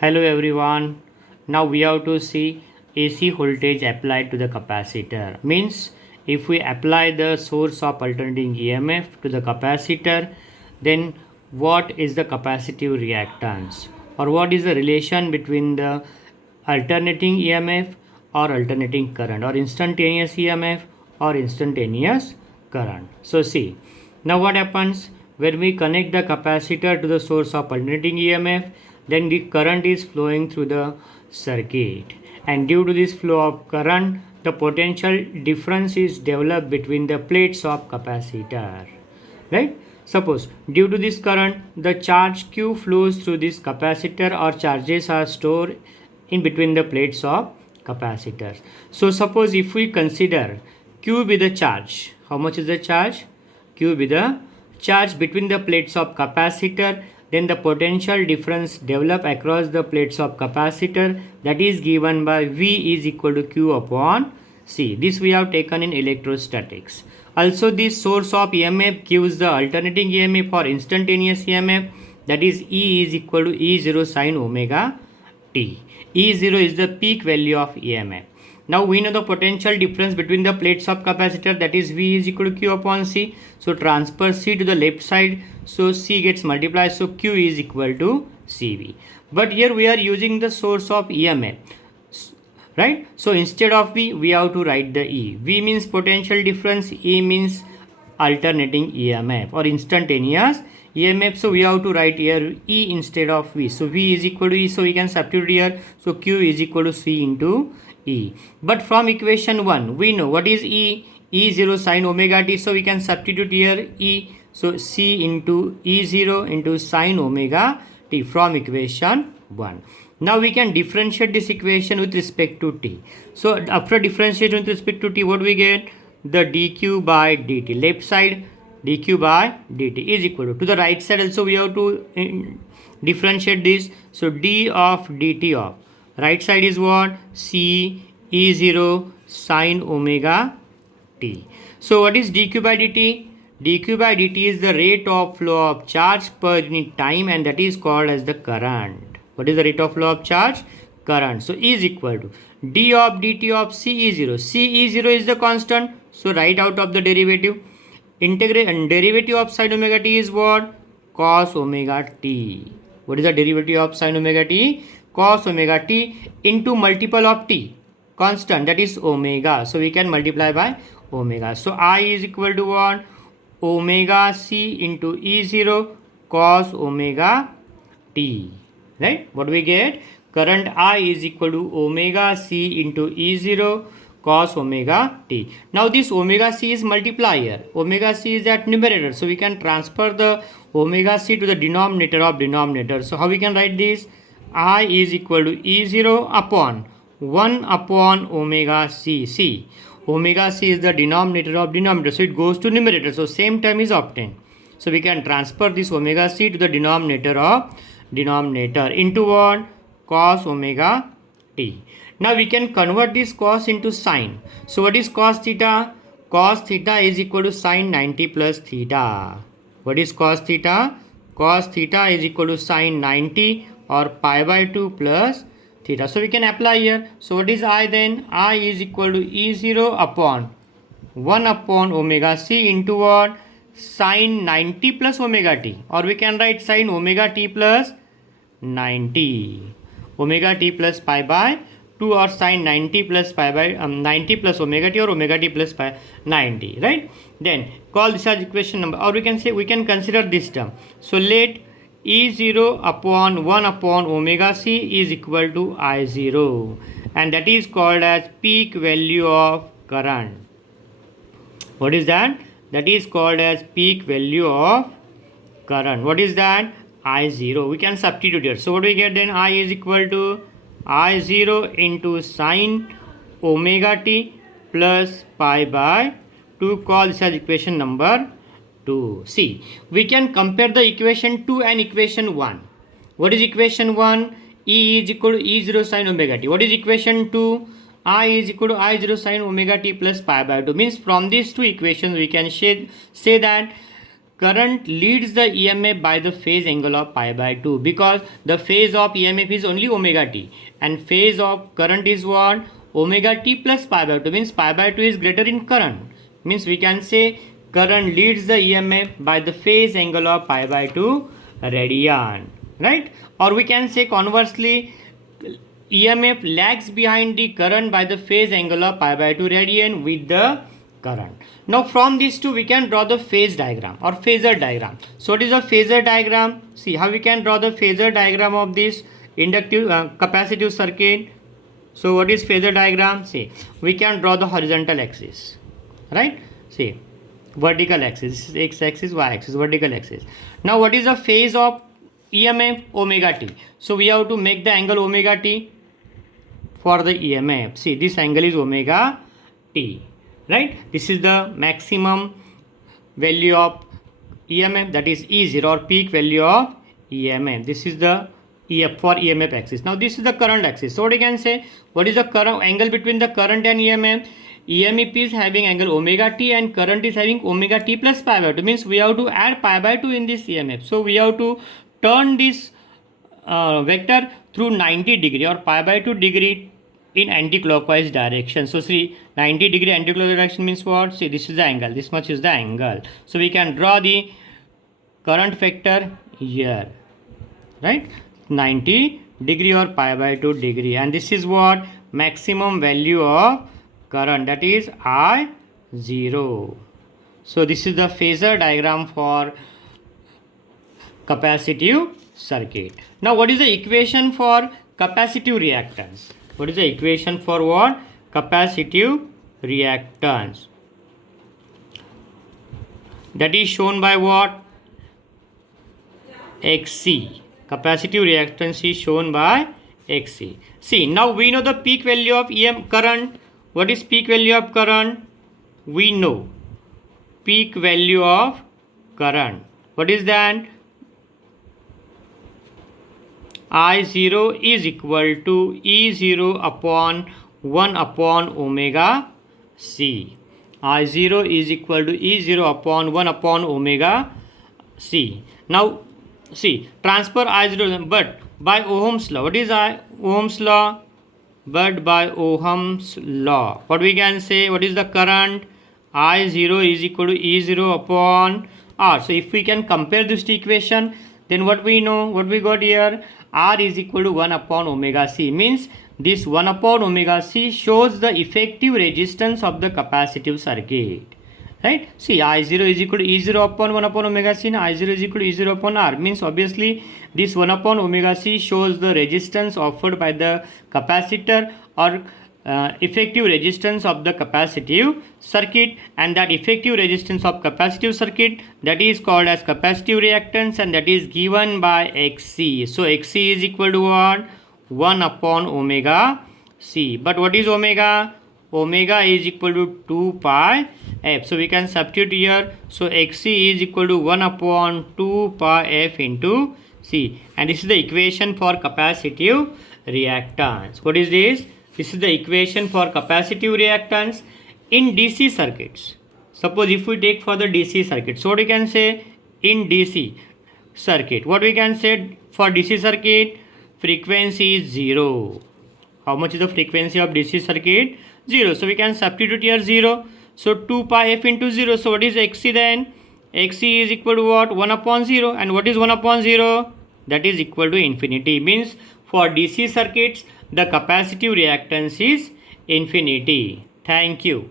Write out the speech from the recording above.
Hello everyone. Now we have to see AC voltage applied to the capacitor. Means if we apply the source of alternating EMF to the capacitor, then what is the capacitive reactance, or what is the relation between the alternating EMF or alternating current, or instantaneous EMF or instantaneous current. So see, now what happens when we connect the capacitor to the source of alternating EMF, then the current is flowing through the circuit, and due to this flow of current, the potential difference is developed between the plates of capacitor, right? Suppose due to this current, the charge Q flows through this capacitor, or charges are stored in between the plates of capacitors. So suppose if we consider Q be the charge, how much is the charge? Q be the charge between the plates of capacitor, then the potential difference develop across the plates of capacitor, that is given by V is equal to Q upon C. This we have taken in electrostatics. Also, this source of EMF gives the alternating EMF or instantaneous EMF, that is E is equal to E0 sine omega t. E0 is the peak value of EMF. Now we know the potential difference between the plates of capacitor, that is V is equal to Q upon C. So transfer C to the left side, so C gets multiplied, so Q is equal to CV. But here we are using the source of EMF, right? So instead of V, we have to write the E. V means potential difference, E means alternating EMF or instantaneous EMF. So we have to write here E instead of V. So V is equal to E, so we can substitute here. So Q is equal to C into E. But from equation 1, we know what is E? E0 sine omega t. So we can substitute here E. So C into E0 into sine omega t from equation 1. Now we can differentiate this equation with respect to t. So after differentiation with respect to t, what we get? The dq by dt. Left side dq by dt is equal to the right side also we have to differentiate this. So d of dt of right side is what? C E0 sine omega t. So what is dq by dt? dq by dt is the rate of flow of charge per unit time, and that is called as the current. What is the rate of flow of charge? Current. So is equal to d of dt of C E0. C E0 is the constant, so write out of the derivative. Integrate and derivative of sine omega t is what? Cos omega t. What is the derivative of sine omega t? Cos omega t into multiple of t, constant, that is omega. So we can multiply by omega. So I is equal to what? Omega c into E0 cos omega t, right? What we get? Current I is equal to omega c into E0 cos omega t. Now this omega c is multiplier, omega c is at numerator, so we can transfer the omega c to the denominator of denominator. So how we can write this? I is equal to E0 upon 1 upon omega c. C, omega c is the denominator of denominator, so it goes to numerator, so same term is obtained. So we can transfer this omega c to the denominator of denominator into what? Cos omega t. Now we can convert this cos into sine. So what is cos theta? Cos theta is equal to sine 90 plus theta. What is cos theta? Cos theta is equal to sine 90 or pi by 2 plus theta. So we can apply here. So what is I then? I is equal to E0 upon 1 upon omega c into what? Sine 90 plus omega t, or we can write sine omega t plus 90. Omega t plus pi by 2, or sine 90 plus pi by 90 plus omega t, or omega t plus pi 90, right? Then call this as equation number, or we can say we can consider this term. So let E0 upon 1 upon omega c is equal to I0, and that is called as peak value of current. What is that? That is called as peak value of current. What is that? I0. We can substitute here. So what do we get then? I is equal to I0 into sine omega t plus pi by 2. Call this as equation number 2. See, we can compare the equation 2 and equation 1. What is equation 1? E is equal to E0 sine omega t. What is equation 2? I is equal to I0 sine omega t plus pi by 2. Means from these two equations we can say that current leads the EMF by the phase angle of pi by 2, because the phase of EMF is only omega t and phase of current is what? Omega t plus pi by 2, means pi by 2 is greater in current. Means we can say current leads the EMF by the phase angle of pi by 2 radian, right? Or we can say conversely, EMF lags behind the current by the phase angle of pi by 2 radian with the current. Now from these two we can draw the phase diagram or phasor diagram. So what is a phasor diagram? See how we can draw the phasor diagram of this inductive capacitive circuit. So what is phasor diagram? See, we can draw the horizontal axis, right? See, vertical axis, x axis, y axis, vertical axis. Now what is the phase of EMF? Omega t. So we have to make the angle omega t for the EMF. See, this angle is omega t, right? This is the maximum value of EMF, that is E0, or peak value of EMF. This is the EF for EMF axis. Now this is the current axis. So what you can say, what is the current angle between the current and EMF? EMF is having angle omega t and current is having omega t plus pi by 2. Means we have to add pi by 2 in this EMF. So we have to turn this vector through 90 degree or pi by 2 degree in anti-clockwise direction. So see, 90 degree anti-clockwise direction means what? See, this is the angle, this much is the angle. So we can draw the current vector here, right? 90 degree or pi by 2 degree, and this is what? Maximum value of current, that is I0. So this is the phasor diagram for capacitive circuit. Now what is the equation for capacitive reactance? What is the equation for what? Capacitive reactance. That is shown by what? Xc. Capacitive reactance is shown by Xc. See, now we know the peak value of current. What is peak value of current? We know peak value of current. What is that? I0 is equal to E0 upon 1 upon omega C. I0 is equal to E0 upon 1 upon omega C. Now see, transfer I0, but by Ohm's law. What is Ohm's law? But by Ohm's law, what we can say? What is the current? I0 is equal to E0 upon R. So if we can compare this to equation, then what we know? What we got here? R is equal to 1 upon omega C. Means this 1 upon omega C shows the effective resistance of the capacitive circuit, right? See, I0 is equal to E0 upon 1 upon omega C, and I0 is equal to E0 upon R. Means obviously this 1 upon omega C shows the resistance offered by the capacitor or effective resistance of the capacitive circuit, and that effective resistance of capacitive circuit, that is called as capacitive reactance, and that is given by Xc. So Xc is equal to what? 1 upon omega C. But what is omega? Omega is equal to 2 pi f. So we can substitute here. So Xc is equal to 1 upon 2 pi f into C, and this is the equation for capacitive reactance. What is this? This is the equation for capacitive reactance in DC circuits. Suppose if we take for the DC circuit, so what we can say in DC circuit? What we can say for DC circuit? Frequency is 0. How much is the frequency of DC circuit? 0. So we can substitute here 0. So 2 pi f into 0. So what is Xc then? Xc is equal to what? 1 upon 0. And what is 1 upon 0? That is equal to infinity. Means for DC circuits, the capacitive reactance is infinity. Thank you.